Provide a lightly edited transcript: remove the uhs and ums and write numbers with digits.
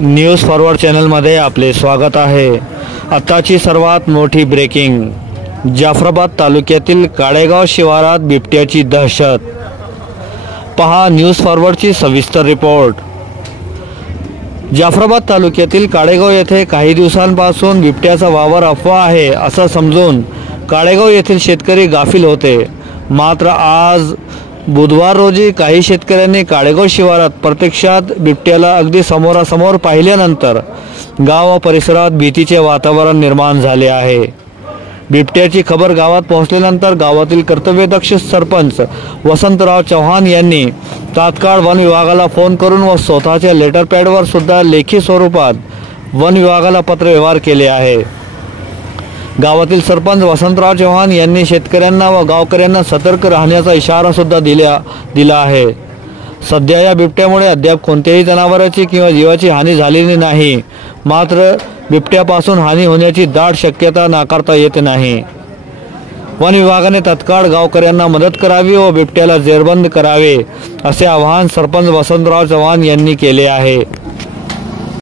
News forward चॅनलमध्ये आपले स्वागत आहे। आताची सर्वात मोठी ब्रेकिंग, जाफराबाद तालुक्यातील काळेगाव शिवारात बिबट्याची दहशत। पहा न्यूज फॉरवर्डची सविस्तर रिपोर्ट। जाफराबाद तालुक्यातील काळेगाव येथे काही दिवसांपासून बिबट्याचा वावर अफवा आहे असं समजून काळेगाव येथील शेतकरी गाफील होते। मात्र आज बुधवार रोजी काही शेतकऱ्यांनी काळेगाव शिवारात प्रत्यक्षात बिबट्याला अगदी समोरासमोर पाहिल्यानंतर गाव व परिसरात भीतीचे वातावरण निर्माण झाले आहे। बिबट्याची खबर गावात पोहोचल्यानंतर गावातील कर्तव्यदक्ष सरपंच वसंतराव चव्हाण यांनी तात्काळ वन विभागाला फोन करून व स्वतःच्या लेटर पॅडवर सुद्धा लेखी स्वरूपात वन विभागाला पत्रव्यवहार केले आहे। गावातील सरपंच वसंतराव चव्हाण यांनी शेतकऱ्यांना व गावकऱ्यांना सतर्क राहण्याचा इशारा सुद्धा दिला आहे। सध्या या बिबट्यामुळे अद्याप कोणत्याही जनावरांची किंवा जीवाची हानी झालेली नाही, मात्र बिबट्यापासून हानी होण्याची दाट शक्यता नाकारता येत नाही। वन विभागाने तत्काळ गावकऱ्यांना मदत करावी व बिबट्याला जेरबंद करावे असे आवाहन सरपंच वसंतराव चव्हाण यांनी केले आहे।